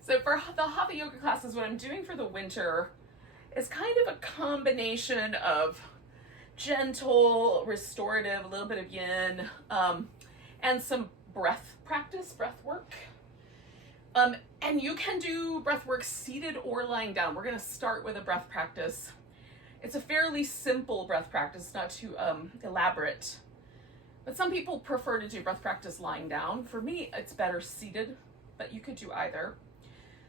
So for the Hatha yoga classes, what I'm doing for the winter is kind of a combination of gentle, restorative, a little bit of yin, and some breath practice, breath work. And you can do breath work seated or lying down. We're gonna start with a breath practice. It's a fairly simple breath practice, not too elaborate. But some people prefer to do breath practice lying down. For me, it's better seated, but you could do either.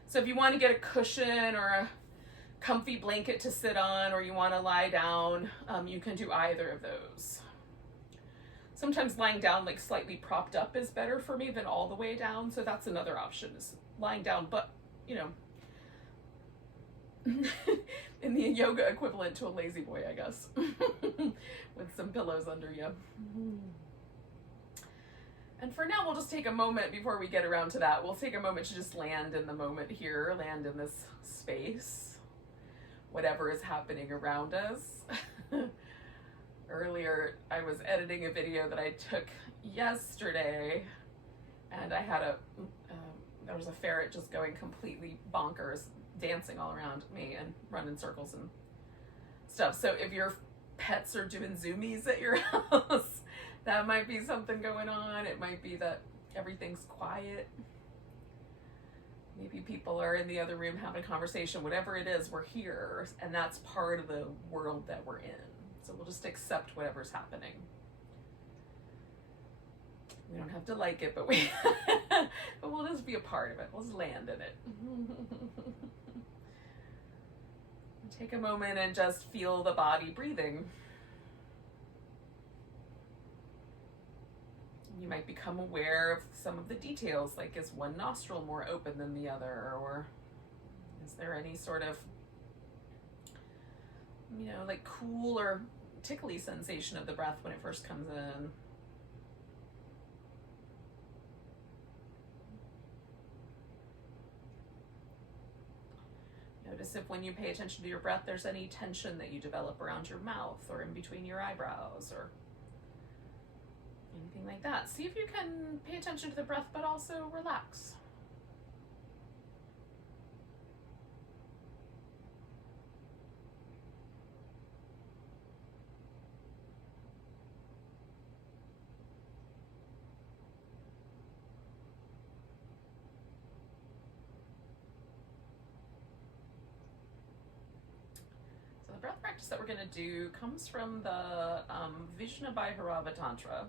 So if you want to get a cushion or a comfy blanket to sit on, or you want to lie down, you can do either of those. Sometimes lying down, like slightly propped up, is better for me than all the way down. So that's another option, is lying down, but you know, in the yoga equivalent to a lazy boy, I guess, with some pillows under you. And for now, we'll just take a moment before we get around to that. We'll take a moment to just land in the moment here, land in this space, whatever is happening around us. Earlier, I was editing a video that I took yesterday, and I had there was a ferret just going completely bonkers, dancing all around me and running circles and stuff. So if your pets are doing zoomies at your house, that might be something going on. It might be that everything's quiet. Maybe people are in the other room having a conversation. Whatever it is, we're here, and that's part of the world that we're in. So we'll just accept whatever's happening. We don't have to like it, but but we'll just be a part of it. We'll just land in it. Take a moment and just feel the body breathing. You might become aware of some of the details, like is one nostril more open than the other, or is there any sort of, you know, like cool or tickly sensation of the breath when it first comes in. Notice if when you pay attention to your breath, there's any tension that you develop around your mouth or in between your eyebrows or anything like that. See if you can pay attention to the breath, but also relax. So the breath practice that we're going to do comes from the Vijnabhairava Tantra,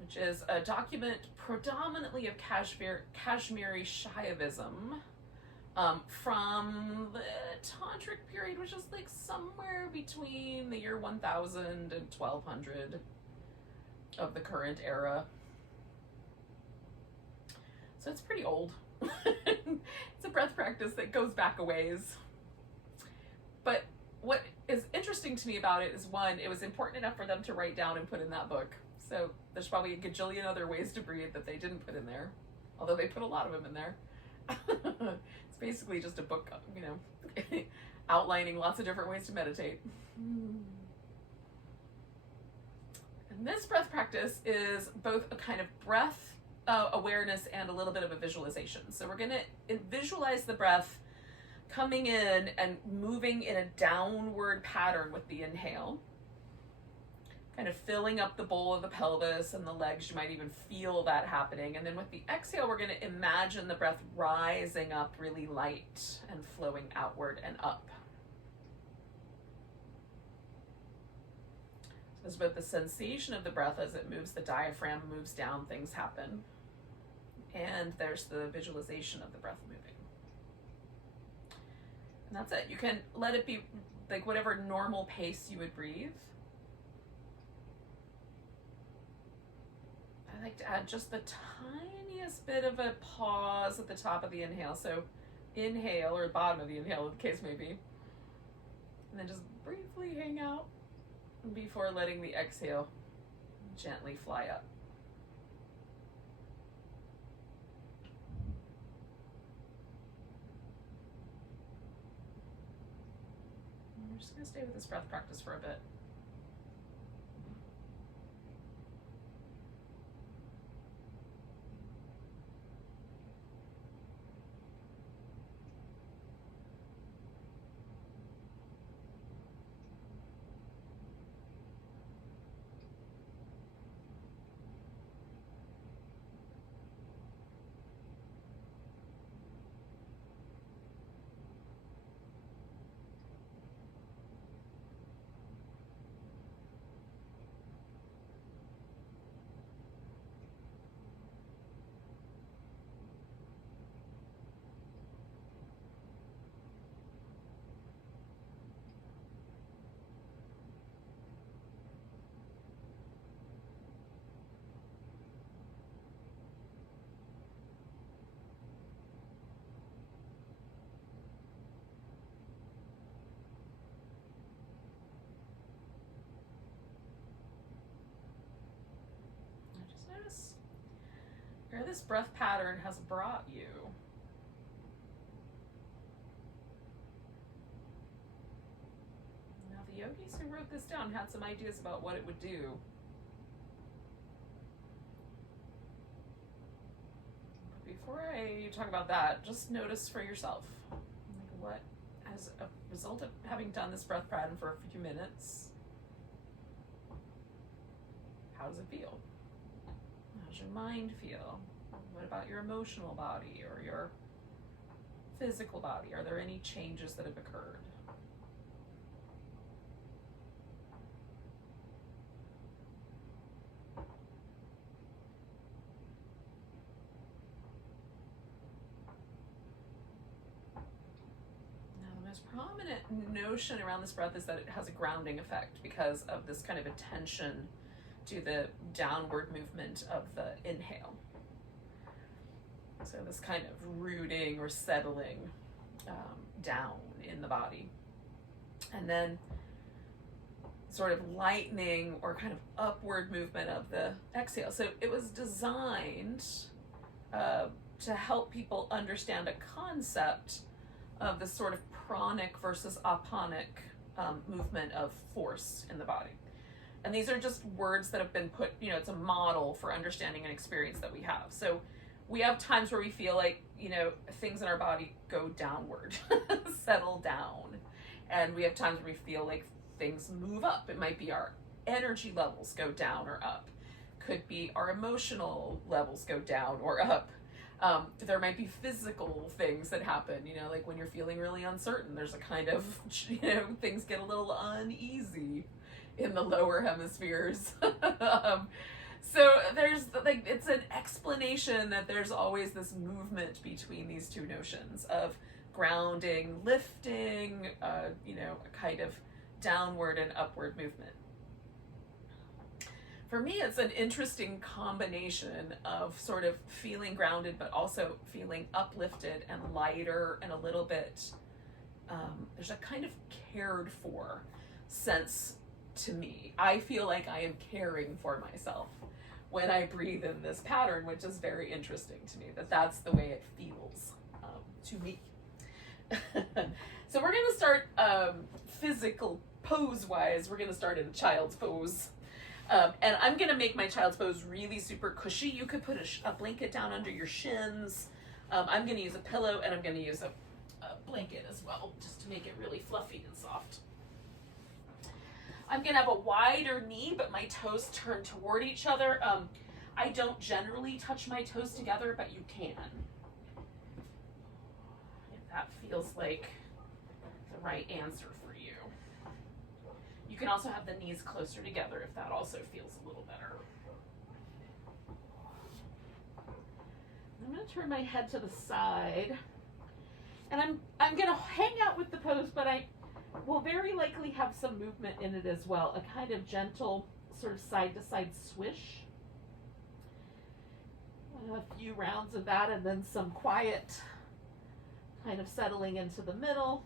which is a document predominantly of Kashmiri Shaivism from the Tantric period, which is like somewhere between the year 1000 and 1200 of the current era. So it's pretty old. It's a breath practice that goes back a ways. But what is interesting to me about it is, one, it was important enough for them to write down and put in that book. So there's probably a gajillion other ways to breathe that they didn't put in there, although they put a lot of them in there. It's basically just a book, you know, outlining lots of different ways to meditate. And this breath practice is both a kind of breath awareness and a little bit of a visualization. So we're going to visualize the breath coming in and moving in a downward pattern with the inhale, kind of filling up the bowl of the pelvis and the legs. You might even feel that happening. And then with the exhale, we're going to imagine the breath rising up really light and flowing outward and up. So there's both the sensation of the breath as it moves, the diaphragm moves down, things happen. And there's the visualization of the breath moving. And that's it. You can let it be like whatever normal pace you would breathe. I like to add just the tiniest bit of a pause at the top of the inhale. So inhale, or bottom of the inhale, the case may be. And then just briefly hang out before letting the exhale gently fly up. I'm just going to stay with this breath practice for a bit. this breath pattern has brought you. Now, the yogis who wrote this down had some ideas about what it would do. But before I talk about that, just notice for yourself, like, what, as a result of having done this breath pattern for a few minutes, how does it feel? How does your mind feel? What about your emotional body or your physical body? Are there any changes that have occurred? Now, the most prominent notion around this breath is that it has a grounding effect because of this kind of attention to the downward movement of the inhale. So this kind of rooting or settling down in the body. And then sort of lightening or kind of upward movement of the exhale. So it was designed to help people understand a concept of this sort of pranic versus aponic movement of force in the body. And these are just words that have been put, it's a model for understanding an experience that we have. So we have times where we feel like, things in our body go downward, settle down. And we have times where we feel like things move up. It might be our energy levels go down or up. Could be our emotional levels go down or up. There might be physical things that happen, like when you're feeling really uncertain, there's a kind of, things get a little uneasy in the lower hemispheres. So there's it's an explanation that there's always this movement between these two notions of grounding, lifting, a kind of downward and upward movement. For me, it's an interesting combination of sort of feeling grounded, but also feeling uplifted and lighter and a little bit, there's a kind of cared for sense to me. I feel like I am caring for myself when I breathe in this pattern, which is very interesting to me, that's the way it feels to me. So we're going to start physical pose-wise. We're going to start in child's pose. And I'm going to make my child's pose really super cushy. You could put a blanket down under your shins. I'm going to use a pillow, and I'm going to use a blanket as well, just to make it really fluffy and soft. I'm going to have a wider knee, but my toes turn toward each other. I don't generally touch my toes together, but you can. If that feels like the right answer for you. You can also have the knees closer together if that also feels a little better. I'm going to turn my head to the side. And I'm going to hang out with the pose, but I will very likely have some movement in it as well, a kind of gentle sort of side-to-side swish. A few rounds of that, and then some quiet kind of settling into the middle.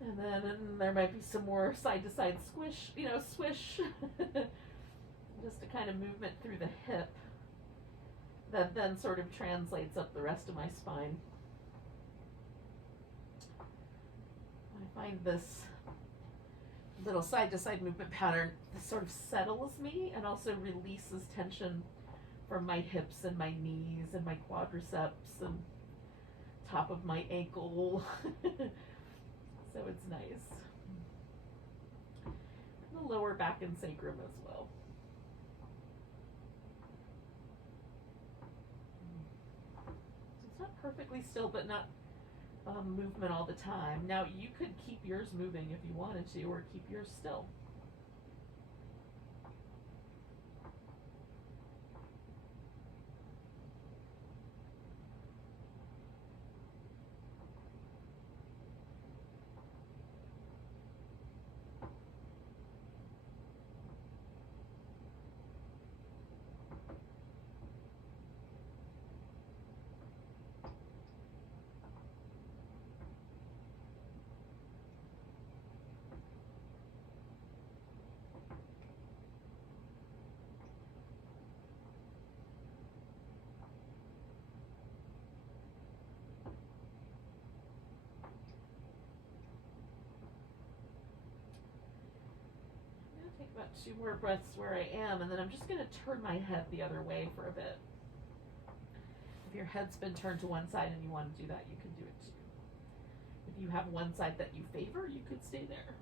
And then there might be some more side-to-side squish, swish. Just a kind of movement through the hip that then sort of translates up the rest of my spine. I find this little side-to-side movement pattern sort of settles me and also releases tension from my hips and my knees and my quadriceps and top of my ankle. So it's nice. The lower back and sacrum as well. So it's not perfectly still, but not movement all the time. Now you could keep yours moving if you wanted to, or keep yours still. 2 more breaths where I am, and then I'm just going to turn my head the other way for a bit. If your head's been turned to one side and you want to do that, you can do it too. If you have one side that you favor, you could stay there.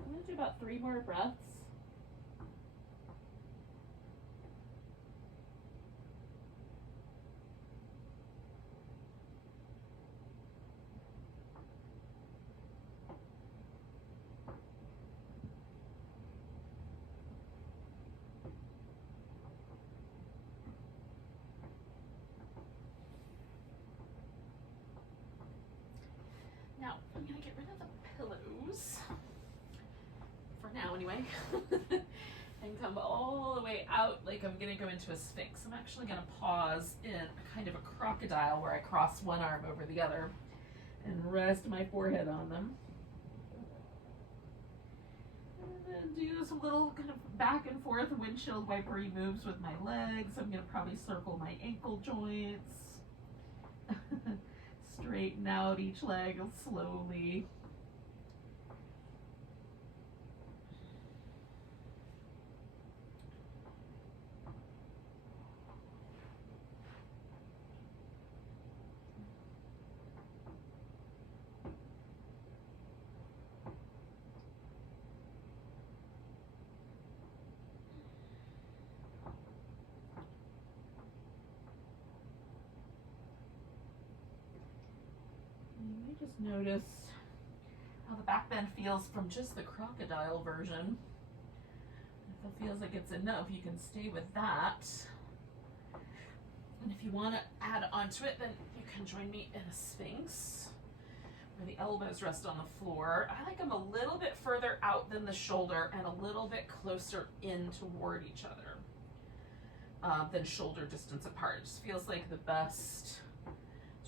I'm going to do about 3 more breaths. Now, I'm going to get rid of the pillows. For now, anyway. And come all the way out like I'm going to go into a sphinx. I'm actually going to pause in a kind of a crocodile where I cross one arm over the other and rest my forehead on them. And then do some little kind of back and forth windshield wipery moves with my legs. I'm going to probably circle my ankle joints. Straighten out each leg slowly. Just notice how the back bend feels from just the crocodile version. If it feels like it's enough, you can stay with that. And if you want to add onto it, then you can join me in a sphinx where the elbows rest on the floor. I like them a little bit further out than the shoulder and a little bit closer in toward each other than shoulder distance apart. It just feels like the best,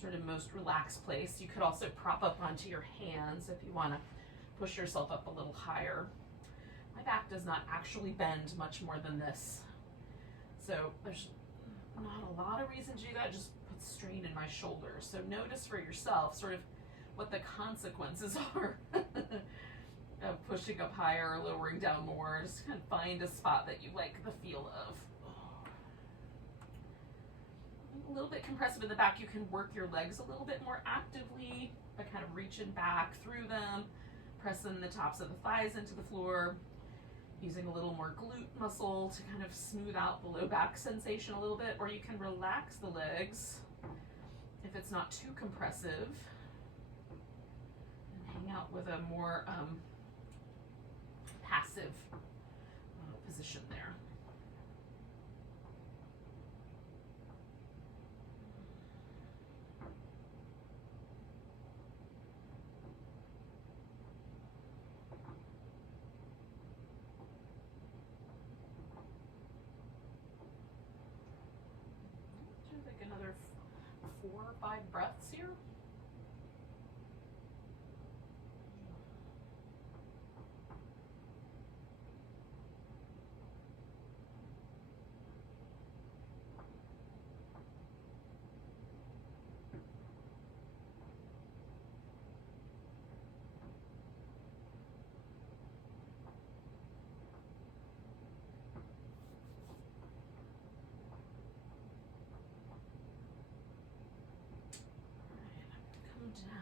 sort of most relaxed place. You could also prop up onto your hands if you want to push yourself up a little higher. My back does not actually bend much more than this, so there's not a lot of reason to do that. It just puts strain in my shoulders. So notice for yourself sort of what the consequences are of pushing up higher or lowering down more. Just kind of find a spot that you like the feel of. A little bit compressive in the back. You can work your legs a little bit more actively by kind of reaching back through them, pressing the tops of the thighs into the floor, using a little more glute muscle to kind of smooth out the low back sensation a little bit, or you can relax the legs if it's not too compressive and hang out with a more passive position there. 5 breaths here.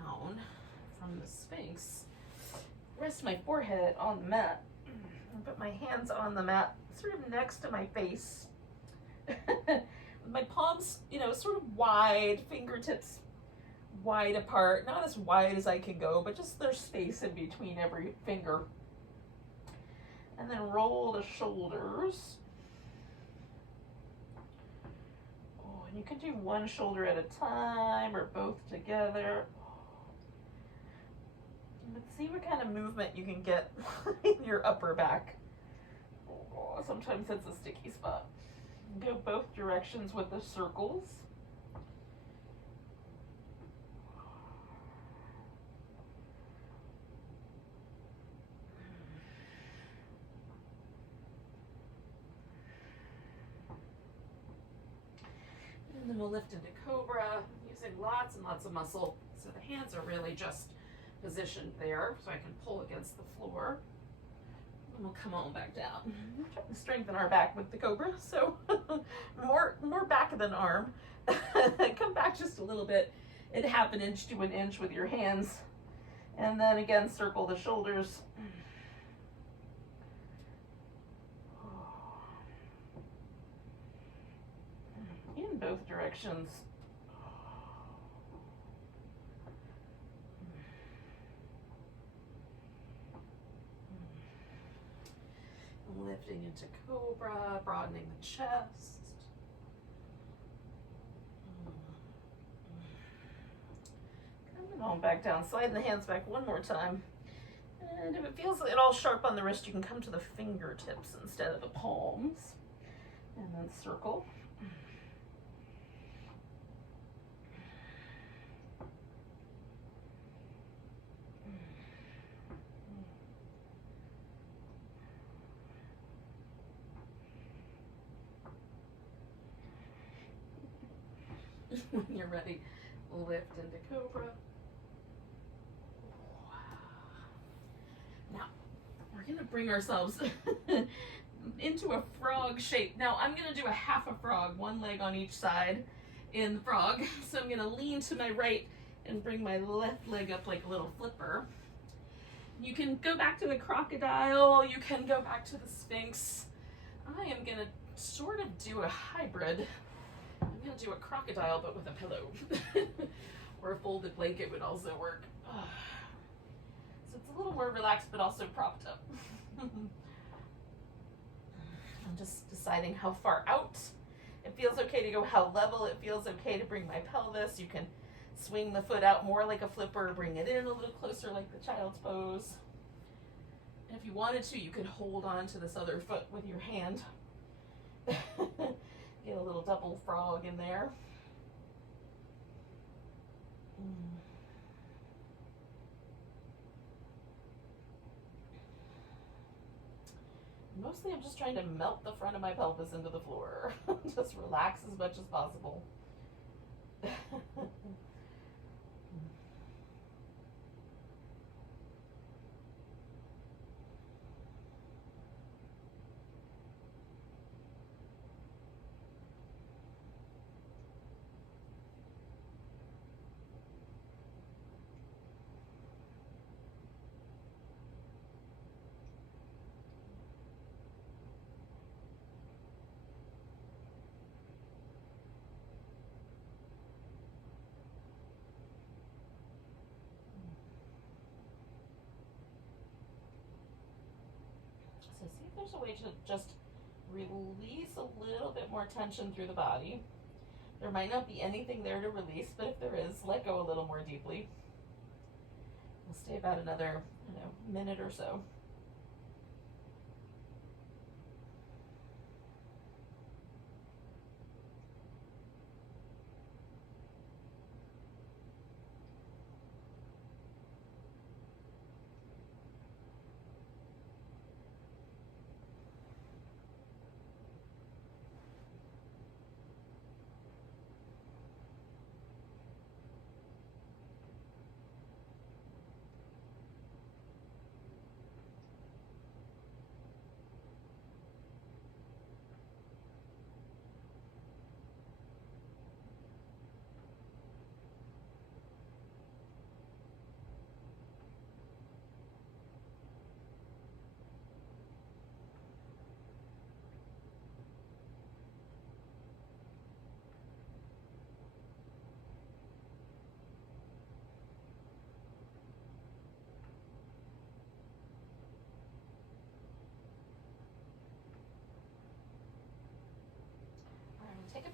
Down from the Sphinx, rest my forehead on the mat and put my hands on the mat sort of next to my face. My palms, you know, sort of wide, fingertips wide apart, not as wide as I can go, but just there's space in between every finger. And then roll the shoulders. Oh, and you can do one shoulder at a time or both together. But see what kind of movement you can get in your upper back. Oh, sometimes that's a sticky spot. Go both directions with the circles. And then we'll lift into Cobra using lots and lots of muscle. So the hands are really just positioned there so I can pull against the floor. And we'll come on back down. We're trying to strengthen our back with the Cobra, so more back than arm. Come back just a little bit and 1/2 inch to 1 inch with your hands. And then again, circle the shoulders. In both directions. Lifting into Cobra, broadening the chest. Coming on back down, sliding the hands back one more time. And if it feels at all sharp on the wrist, you can come to the fingertips instead of the palms. And then circle. When you're ready, lift into Cobra. Now, we're going to bring ourselves into a frog shape. Now, I'm going to do a 1/2 frog, one leg on each side in the frog. So I'm going to lean to my right and bring my left leg up like a little flipper. You can go back to the crocodile. You can go back to the Sphinx. I am going to sort of do a hybrid. I'm going to do a crocodile, but with a pillow. Or a folded blanket would also work. So it's a little more relaxed, but also propped up. I'm just deciding how far out. It feels okay to go how level. It feels okay to bring my pelvis. You can swing the foot out more like a flipper, bring it in a little closer like the child's pose. And if you wanted to, you could hold on to this other foot with your hand. Get a little double frog in there. Mostly I'm just trying to melt the front of my pelvis into the floor. Just relax as much as possible. So see if there's a way to just release a little bit more tension through the body. There might not be anything there to release, but if there is, let go a little more deeply. We'll stay about another, minute or so.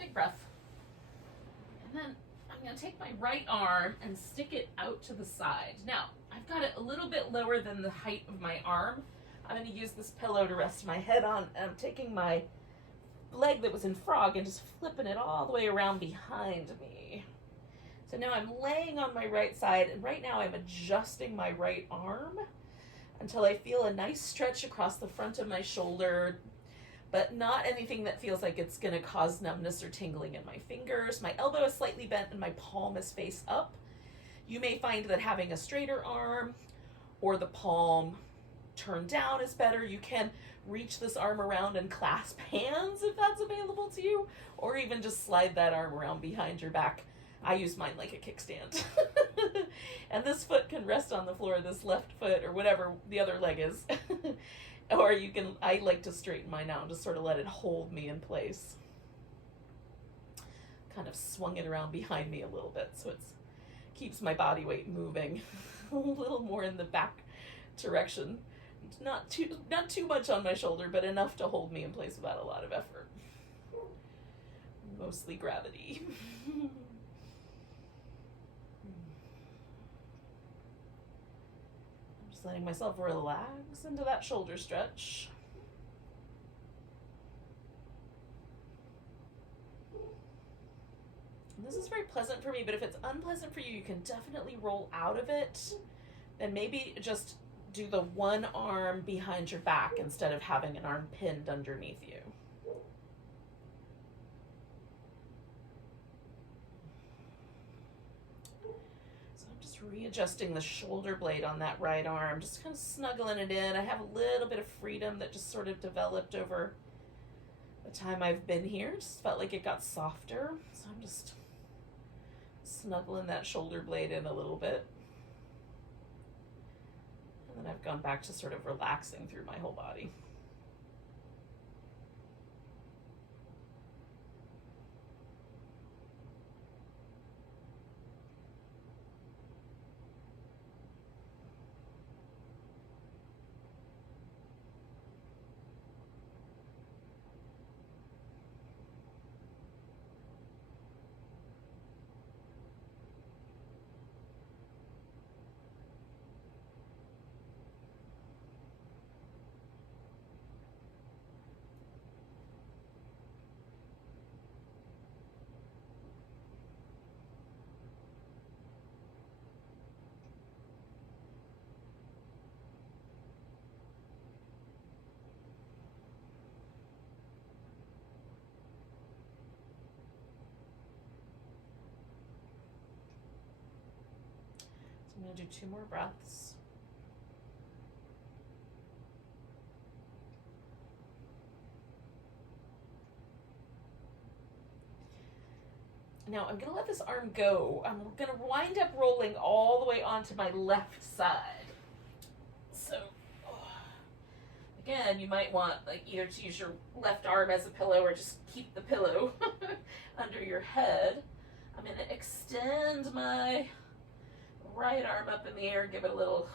big breath. And then I'm going to take my right arm and stick it out to the side. Now, I've got it a little bit lower than the height of my arm. I'm going to use this pillow to rest my head on, and I'm taking my leg that was in frog and just flipping it all the way around behind me. So now I'm laying on my right side, and right now I'm adjusting my right arm until I feel a nice stretch across the front of my shoulder, but not anything that feels like it's going to cause numbness or tingling in my fingers. My elbow is slightly bent and my palm is face up. You may find that having a straighter arm or the palm turned down is better. You can reach this arm around and clasp hands if that's available to you, or even just slide that arm around behind your back. I use mine like a kickstand. And this foot can rest on the floor, this left foot, or whatever the other leg is. Or you can, I like to straighten mine out and just sort of let it hold me in place. Kind of swung it around behind me a little bit, so it keeps my body weight moving a little more in the back direction. Not too much on my shoulder, but enough to hold me in place without a lot of effort. Mostly gravity. I'm just letting myself relax into that shoulder stretch. And this is very pleasant for me, but if it's unpleasant for you, you can definitely roll out of it and maybe just do the one arm behind your back instead of having an arm pinned underneath you. So I'm just readjusting the shoulder blade on that right arm, just kind of snuggling it in. I have a little bit of freedom that just sort of developed over the time I've been here. Just felt like it got softer. So I'm just snuggling that shoulder blade in a little bit. And then I've gone back to sort of relaxing through my whole body. I'm going to do 2 more breaths. Now I'm going to let this arm go. I'm going to wind up rolling all the way onto my left side. So, again, you might want either to use your left arm as a pillow or just keep the pillow under your head. I'm going to extend my right arm up in the air, give it a little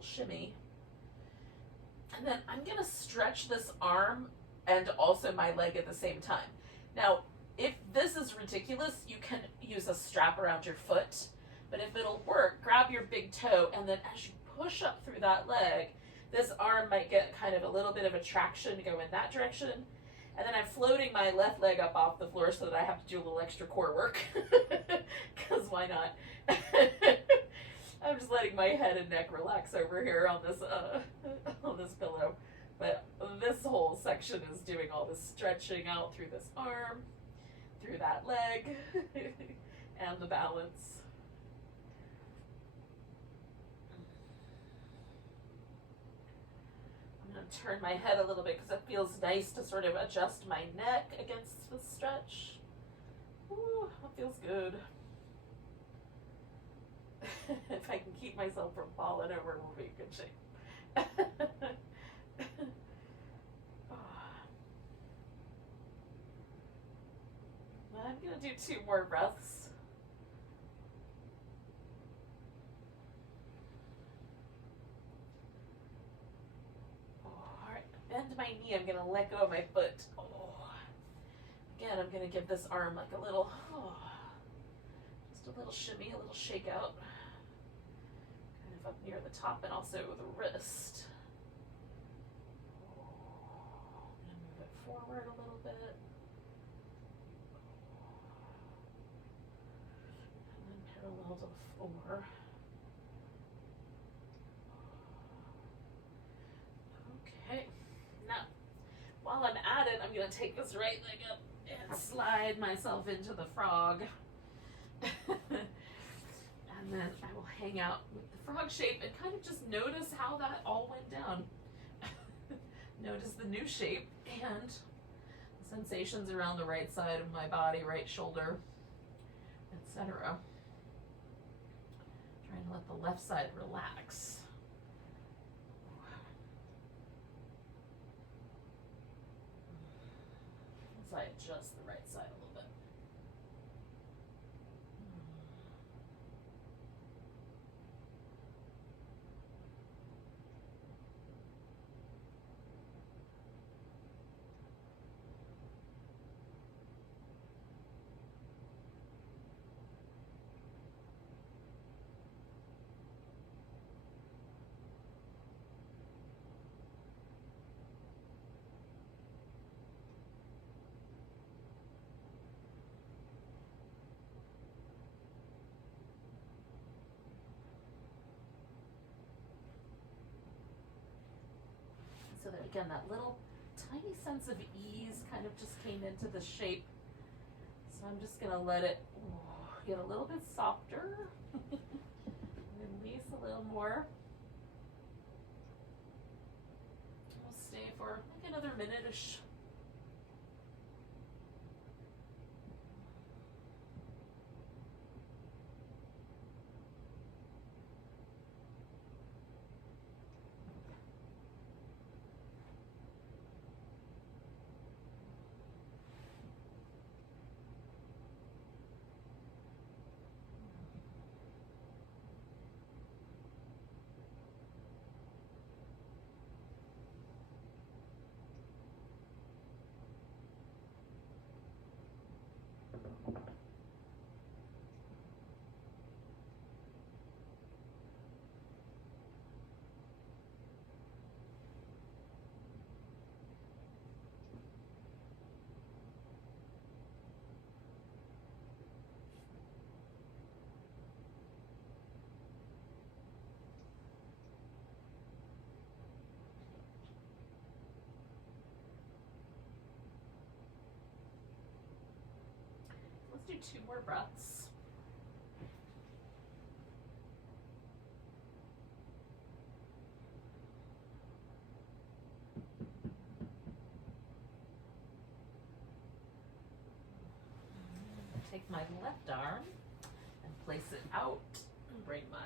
shimmy. And then I'm going to stretch this arm and also my leg at the same time. Now, if this is ridiculous, you can use a strap around your foot. But if it'll work, grab your big toe, and then as you push up through that leg, this arm might get kind of a little bit of a traction to go in that direction. And then I'm floating my left leg up off the floor so that I have to do a little extra core work. Because why not? I'm just letting my head and neck relax over here on this pillow. But this whole section is doing all this stretching out through this arm, through that leg, and the balance. I'm going to turn my head a little bit because it feels nice to sort of adjust my neck against the stretch. Ooh, that feels good. If I can keep myself from falling over, we'll be in good shape. I'm going to do 2 more breaths. All right, bend my knee. I'm going to let go of my foot. Again, I'm going to give this arm like a little, just a little shimmy, a little shake out, kind of up near the top and also the wrist. I'm going to move it forward a little bit. And then parallel to the floor. Okay, now while I'm at it, I'm going to take this right leg up and slide myself into the frog. And then I will hang out with the frog shape and kind of just notice how that all went down. Notice the new shape and the sensations around the right side of my body, right shoulder, etc. Trying to let the left side relax. As I adjust the right side a little bit. So that again, that little tiny sense of ease kind of just came into the shape. So I'm just gonna let it get a little bit softer, release a little more. We'll stay for like another minute-ish. Let's do 2 more breaths. Take my left arm and place it out and bring my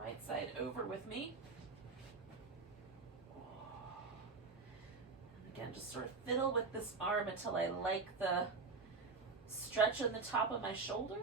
right side over with me. And again, just sort of fiddle with this arm until I like the stretch in the top of my shoulder.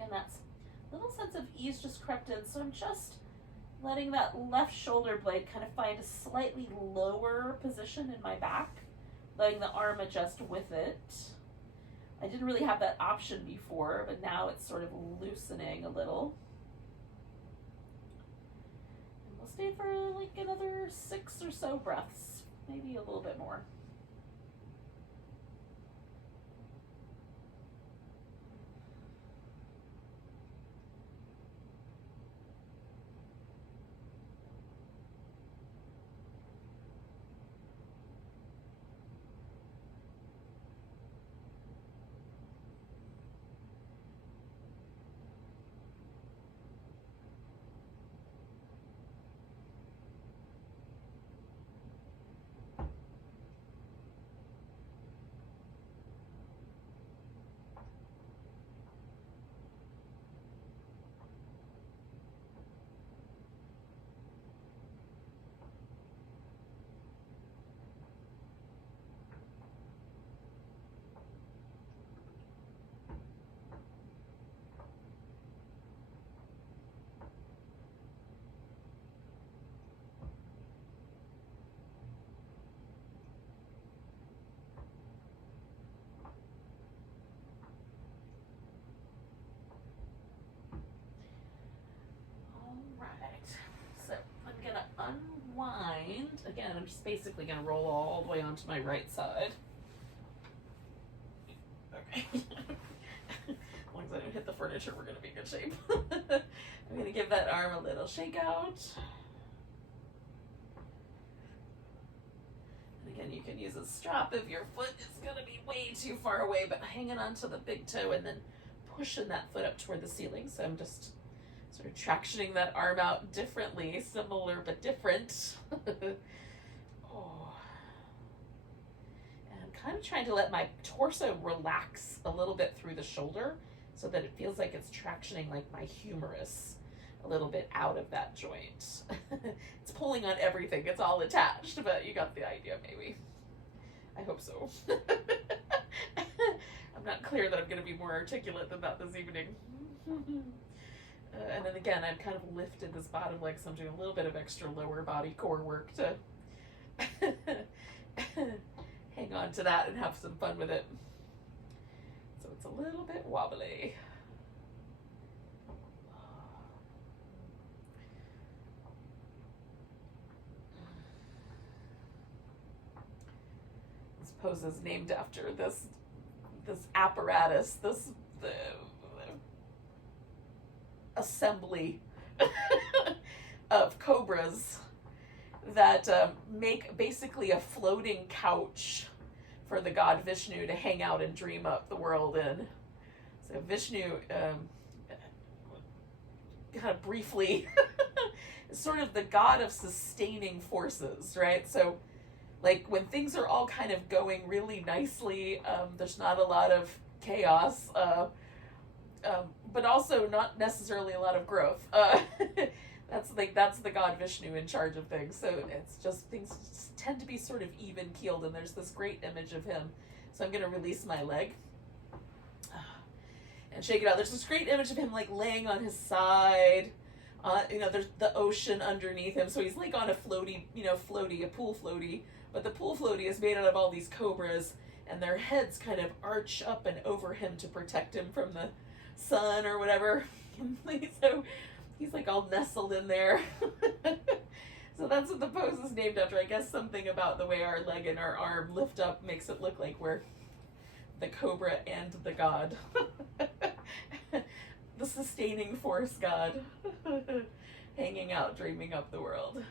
And that little sense of ease just crept in. So I'm just letting that left shoulder blade kind of find a slightly lower position in my back, letting the arm adjust with it. I didn't really have that option before, but now it's sort of loosening a little. And We'll stay for like another 6 or so breaths, maybe a little bit more. So I'm gonna unwind. Again, I'm just basically gonna roll all the way onto my right side. Okay. As long as I don't hit the furniture, we're gonna be in good shape. I'm gonna give that arm a little shake out. And again, you can use a strap if your foot is gonna be way too far away, but hanging onto the big toe and then pushing that foot up toward the ceiling. So I'm just sort of tractioning that arm out differently, similar but different. Oh. And I'm kind of trying to let my torso relax a little bit through the shoulder so that it feels like it's tractioning like my humerus a little bit out of that joint. It's pulling on everything, it's all attached, but you got the idea maybe. I hope so. I'm not clear that I'm going to be more articulate than that this evening. And then again, I've kind of lifted this bottom leg, so I'm doing a little bit of extra lower body core work to hang on to that and have some fun with it. So it's a little bit wobbly. This pose is named after this apparatus, this assembly of cobras that make basically a floating couch for the god Vishnu to hang out and dream up the world in. So Vishnu kind of briefly is sort of the god of sustaining forces, right? So like when things are all kind of going really nicely, there's not a lot of chaos, but also not necessarily a lot of growth. That's the god Vishnu in charge of things. So it's just things just tend to be sort of even keeled, and there's this great image of him. So I'm going to release my leg and shake it out. There's this great image of him like laying on his side. There's the ocean underneath him, so he's like on a floaty, a pool floaty. But the pool floaty is made out of all these cobras, and their heads kind of arch up and over him to protect him from the sun or whatever. So he's like all nestled in there. So that's what the pose is named after. I guess something about the way our leg and our arm lift up makes it look like we're the cobra and the god. The sustaining force god. Hanging out, dreaming up the world.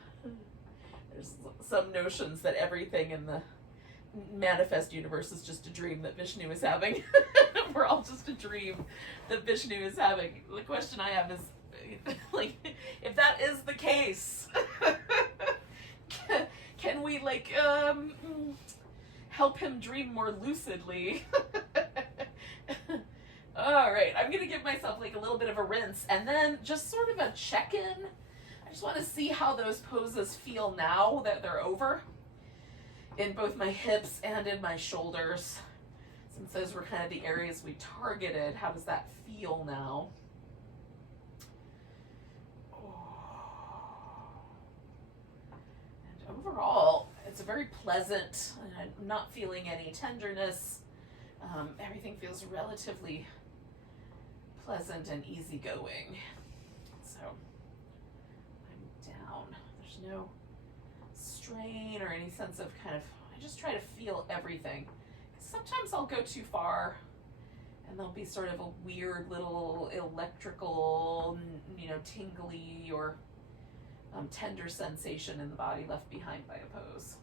There's some notions that everything in the manifest universe is just a dream that Vishnu is having. We're all just a dream that Vishnu is having. The question I have is, like, if that is the case, can we help him dream more lucidly? All right, I'm gonna give myself like a little bit of a rinse and then just sort of a check-in. I just want to see how those poses feel now that they're over, in both my hips and in my shoulders. Since those were kind of the areas we targeted, how does that feel now? And overall, it's a very pleasant, I'm not feeling any tenderness. Everything feels relatively pleasant and easygoing. So I'm down. no strain or any sense of kind of, I just try to feel everything. Sometimes I'll go too far and there'll be sort of a weird little electrical, you know, tingly or tender sensation in the body left behind by a pose.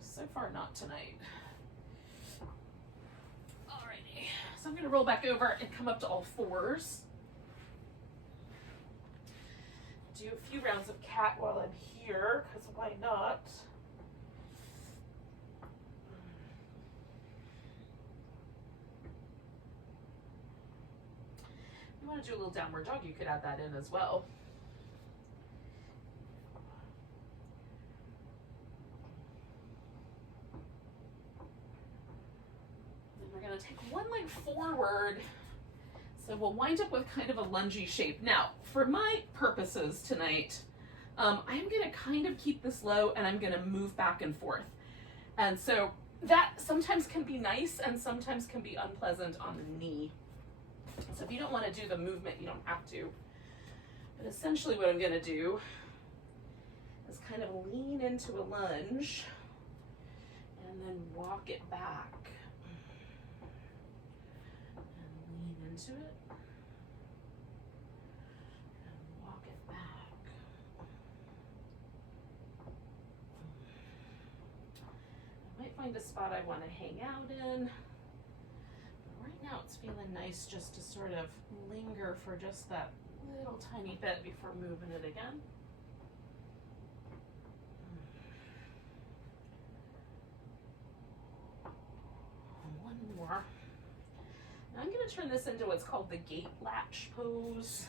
So far, not tonight. Alrighty, so I'm gonna roll back over and come up to all fours. Do a few rounds of cat while I'm here, because why not? You want to do a little downward dog, you could add that in as well. Then we're going to take one leg forward. So we'll wind up with kind of a lungy shape. Now, for my purposes tonight, I'm going to kind of keep this low and I'm going to move back and forth. And so that sometimes can be nice and sometimes can be unpleasant on the knee. So if you don't want to do the movement, you don't have to. But essentially what I'm going to do is kind of lean into a lunge and then walk it back. And lean into it. And walk it back. I might find a spot I want to hang out in. Now it's feeling nice just to sort of linger for just that little tiny bit before moving it again. One more. Now I'm going to turn this into what's called the gate latch pose.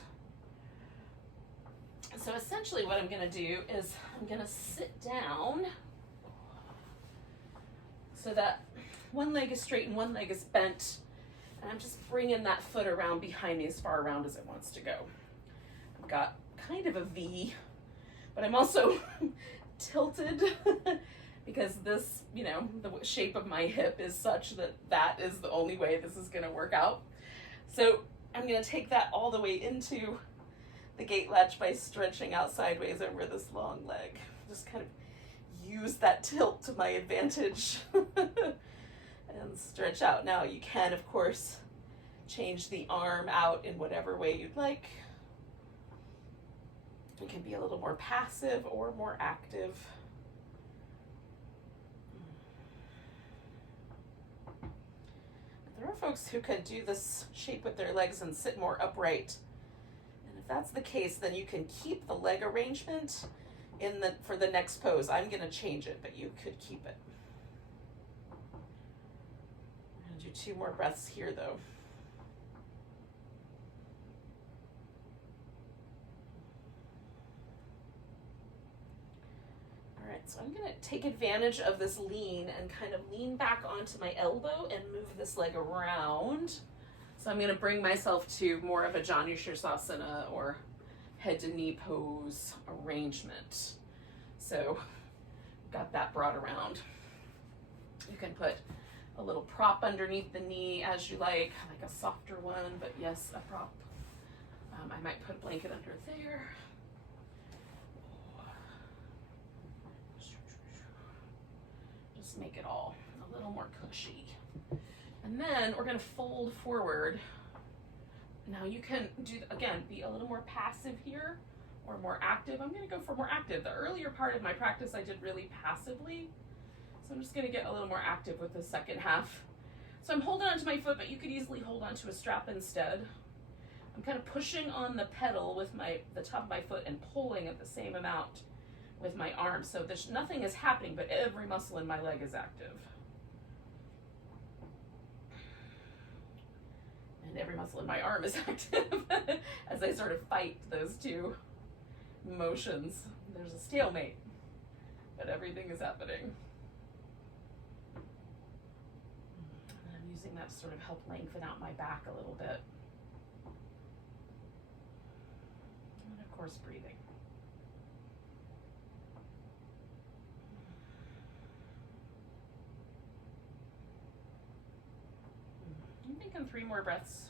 So essentially what I'm going to do is I'm going to sit down so that one leg is straight and one leg is bent. And I'm just bringing that foot around behind me as far around as it wants to go. I've got kind of a V, but I'm also tilted because this, you know, the shape of my hip is such that that is the only way this is going to work out. So I'm going to take that all the way into the gate latch by stretching out sideways over this long leg. Just kind of use that tilt to my advantage. And stretch out. Now you can, of course, change the arm out in whatever way you'd like. It can be a little more passive or more active. There are folks who can do this shape with their legs and sit more upright. And if that's the case, then you can keep the leg arrangement for the next pose. I'm going to change it, but you could keep it. Do 2 more breaths here though. All right, so I'm going to take advantage of this lean and kind of lean back onto my elbow and move this leg around. So I'm going to bring myself to more of a Janu Shirsasana or head to knee pose arrangement. So got that brought around. You can put a little prop underneath the knee as you like a softer one, but yes, a prop. I might put a blanket under there. Just make it all a little more cushy. And then we're going to fold forward. Now you can do, again, be a little more passive here or more active. I'm going to go for more active. The earlier part of my practice I did really passively. So I'm just going to get a little more active with the second half. So I'm holding onto my foot, but you could easily hold onto a strap instead. I'm kind of pushing on the pedal with the top of my foot and pulling at the same amount with my arm. So nothing is happening, but every muscle in my leg is active. And every muscle in my arm is active as I sort of fight those two motions. There's a stalemate, but everything is happening. Using that to sort of help lengthen out my back a little bit. And of course, breathing. I'm thinking 3 more breaths.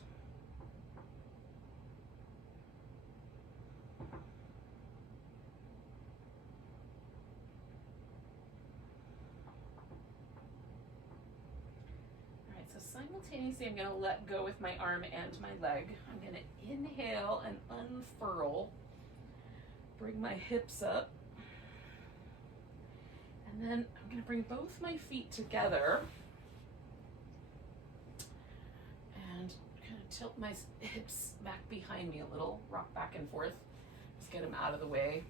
So simultaneously, I'm going to let go with my arm and my leg. I'm going to inhale and unfurl. Bring my hips up. And then I'm going to bring both my feet together. And kind of tilt my hips back behind me a little. Rock back and forth. Just get them out of the way.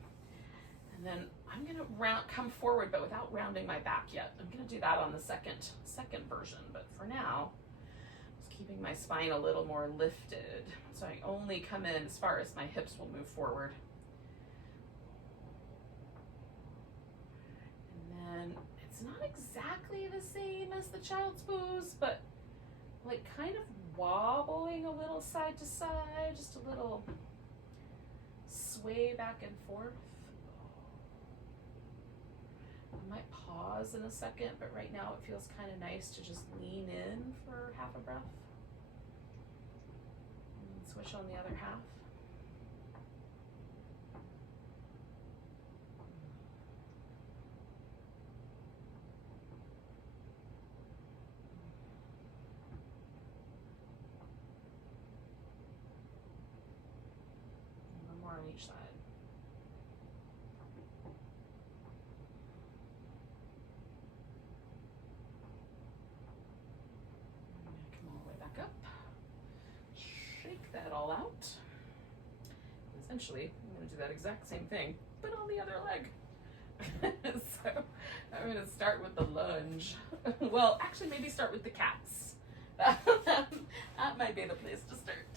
And then I'm going to come forward, but without rounding my back yet. I'm going to do that on the second version. But for now, just keeping my spine a little more lifted. So I only come in as far as my hips will move forward. And then it's not exactly the same as the child's pose, but like kind of wobbling a little side to side, just a little sway back and forth. I might pause in a second, but right now it feels kind of nice to just lean in for half a breath. And switch on the other half. And one more on each side. Up, shake that all out. Essentially, I'm going to do that exact same thing, but on the other leg. So I'm going to start with the lunge. Well, actually, maybe start with the cats. That might be the place to start.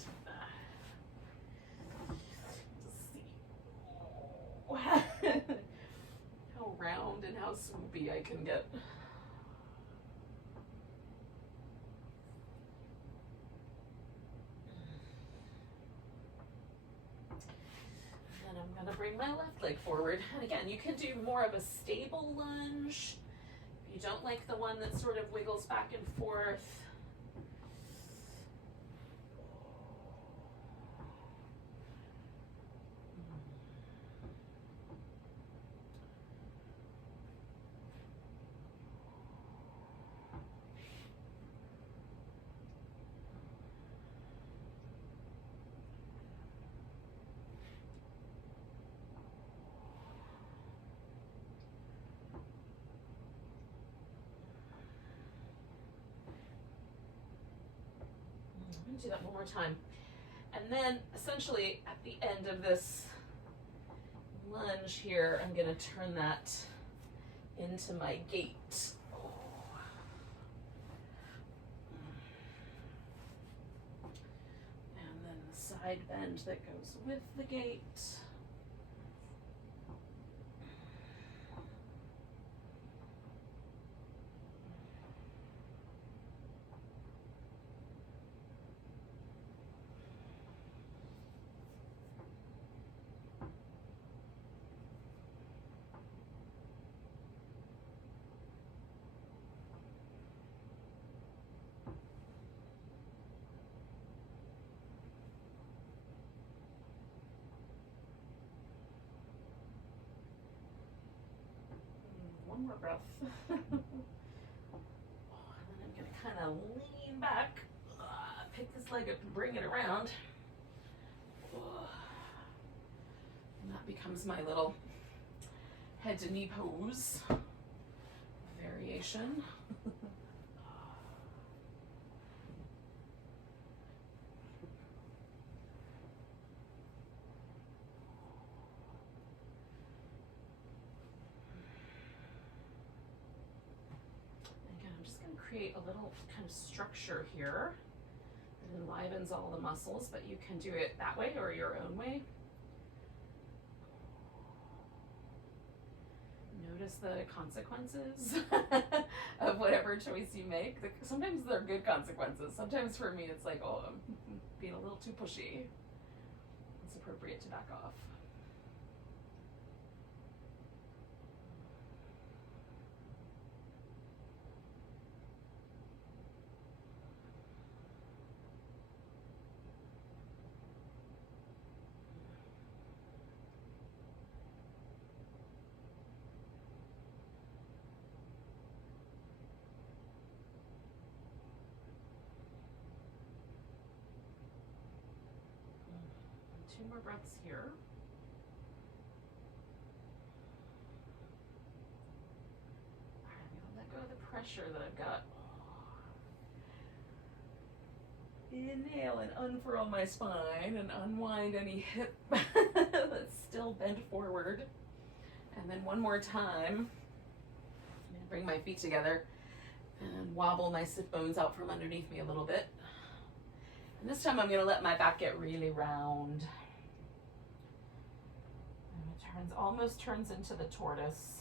Just see how round and how swoopy I can get. I'm going to bring my left leg forward. And again, you can do more of a stable lunge. If you don't like the one that sort of wiggles back and forth. Do that one more time. And then essentially at the end of this lunge here, I'm going to turn that into my gait. And then the side bend that goes with the gait. One more breath. And then I'm going to kind of lean back, pick this leg up and bring it around. And that becomes my little head to knee pose variation. Create a little kind of structure here that enlivens all the muscles, but you can do it that way or your own way. Notice the consequences of whatever choice you make. Sometimes they're good consequences. Sometimes for me it's like, oh, I'm being a little too pushy. It's appropriate to back off. more breaths here. I'm gonna let go of the pressure that I've got. Inhale and unfurl my spine and unwind any hip that's still bent forward. And then one more time, I'm gonna bring my feet together and wobble my sit bones out from underneath me a little bit. And this time I'm gonna let my back get really round. And it almost turns into the tortoise.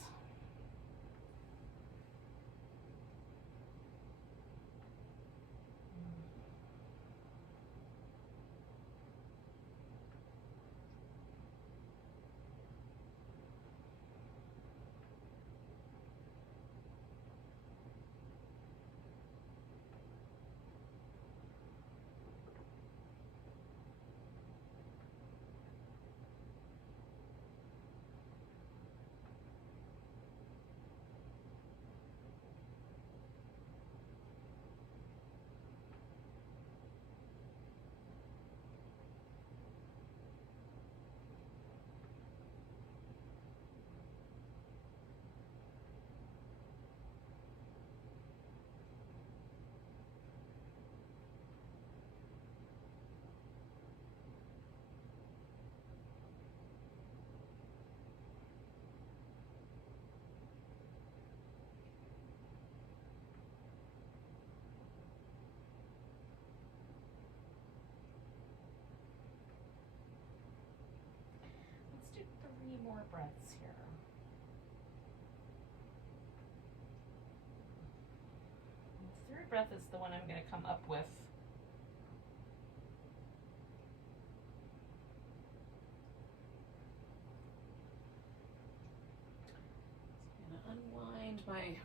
Let's do 3 more breaths here. The third breath is the one I'm going to come up with. I'm going to unwind my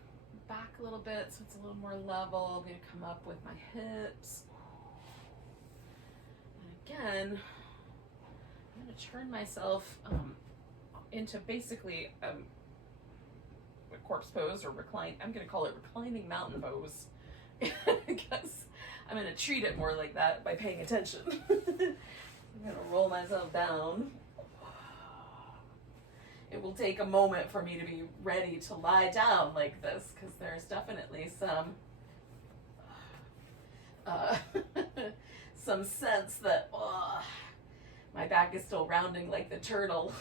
back a little bit so it's a little more level. I'm going to come up with my hips. And again, I'm going to turn myself into basically a corpse pose or recline. I'm going to call it reclining mountain pose because I'm going to treat it more like that by paying attention. I'm going to roll myself down. It will take a moment for me to be ready to lie down like this because there's definitely some sense that my back is still rounding like the turtle.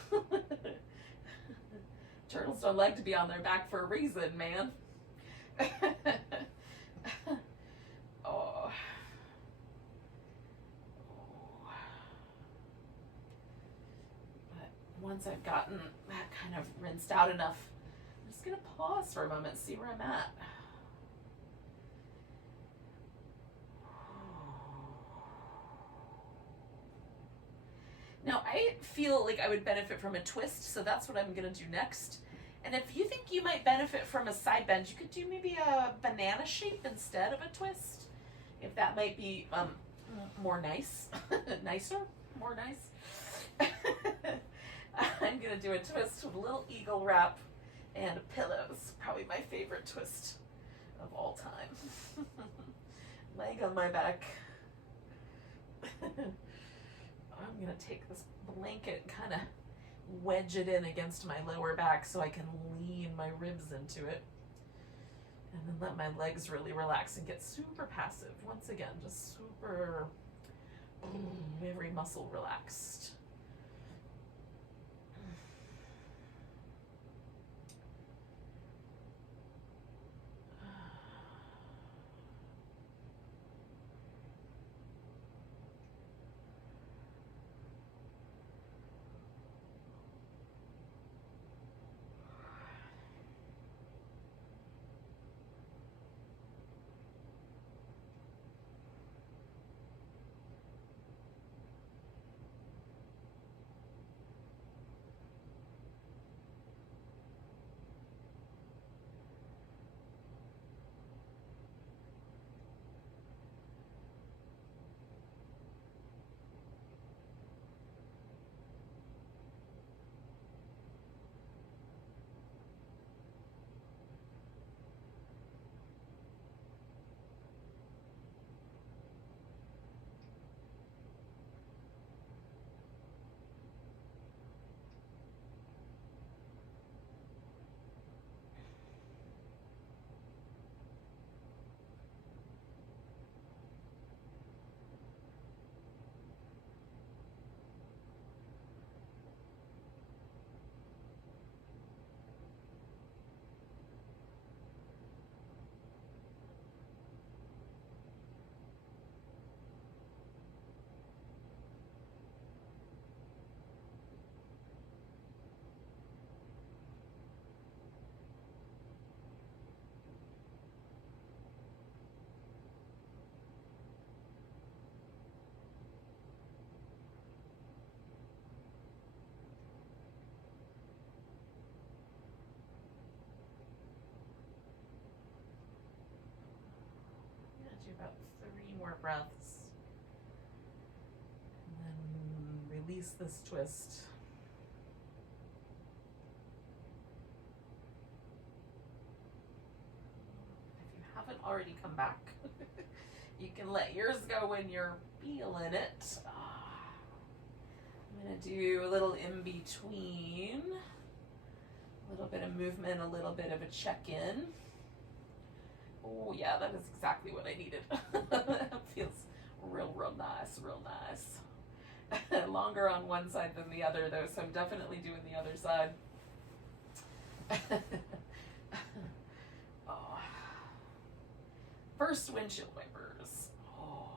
Turtles don't like to be on their back for a reason, man. But once I've gotten that kind of rinsed out enough, I'm just going to pause for a moment, see where I'm at. Now, I feel like I would benefit from a twist, so that's what I'm going to do next. And if you think you might benefit from a side bend, you could do maybe a banana shape instead of a twist. If that might be more nice, nicer, more nice. I'm going to do a twist with a little eagle wrap and pillows. Probably my favorite twist of all time. Leg on my back. I'm going to take this blanket and kind of wedge it in against my lower back so I can lean my ribs into it. And then let my legs really relax and get super passive. Once again, just super, every muscle relaxed. Do about 3 more breaths. And then release this twist. If you haven't already come back, you can let yours go when you're feeling it. I'm going to do a little in between. A little bit of movement, a little bit of a check-in. Oh yeah, that is exactly what I needed. Feels real nice, real nice. Longer on one side than the other though, so I'm definitely doing the other side. Oh. First windshield wipers. Oh.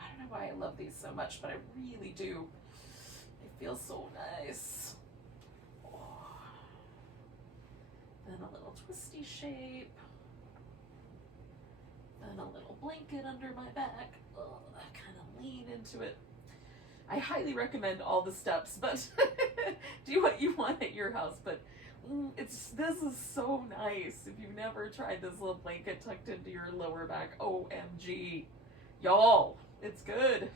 I don't know why I love these so much, but I really do. They feel so nice. Then a little twisty shape. Then a little blanket under my back. Oh, I kind of lean into it. I highly recommend all the steps, but do what you want at your house. But this is so nice. If you've never tried this little blanket tucked into your lower back, OMG. Y'all, it's good.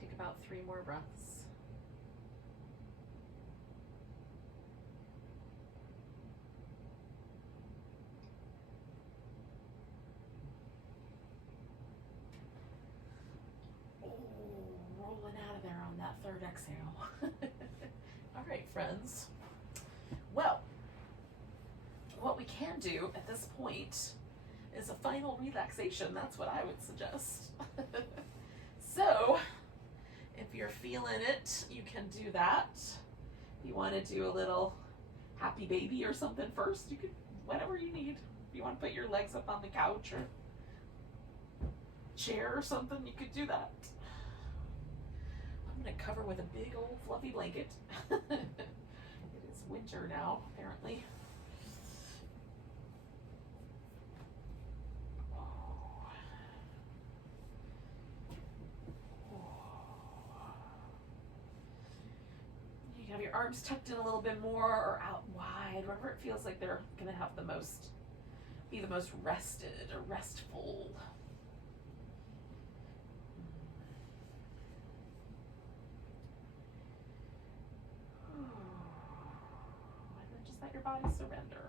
Take about 3 more breaths. Oh, rolling out of there on that 3rd exhale. All right, friends. Well, what we can do at this point is a final relaxation. That's what I would suggest. So, if you're feeling it, you can do that. If you want to do a little happy baby or something first. You could, whatever you need. If you want to put your legs up on the couch or chair or something, you could do that. I'm going to cover with a big old fluffy blanket. It is winter now, apparently. You have your arms tucked in a little bit more or out wide, wherever it feels like they're going to have the most, be the most rested or restful. And then just let your body surrender.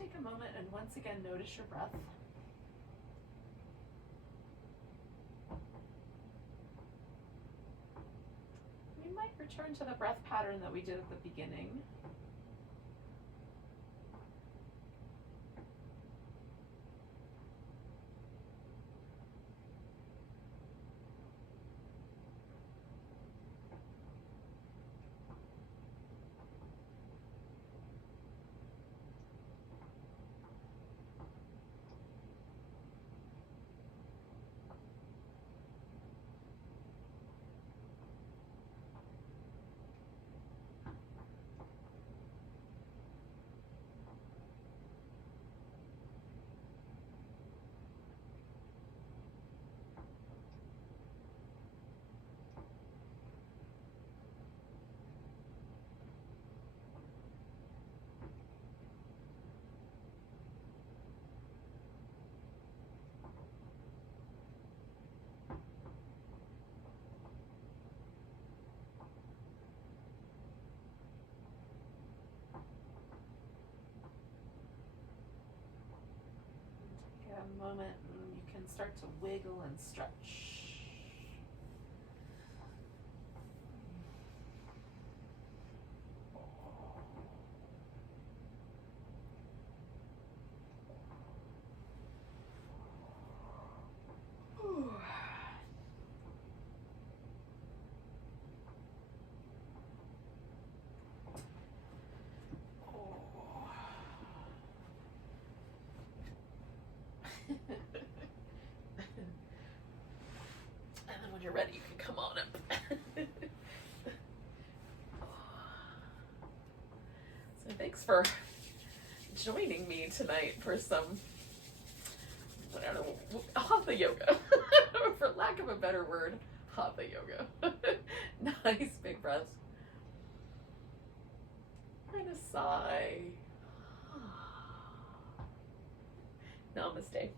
take a moment and once again notice your breath. We might return to the breath pattern that we did at the beginning. A moment and you can start to wiggle and stretch. And then when you're ready, you can come on up. So thanks for joining me tonight for some, I don't know, Hatha yoga. For lack of a better word, Hatha yoga. Nice big breaths. And a sigh. Namaste.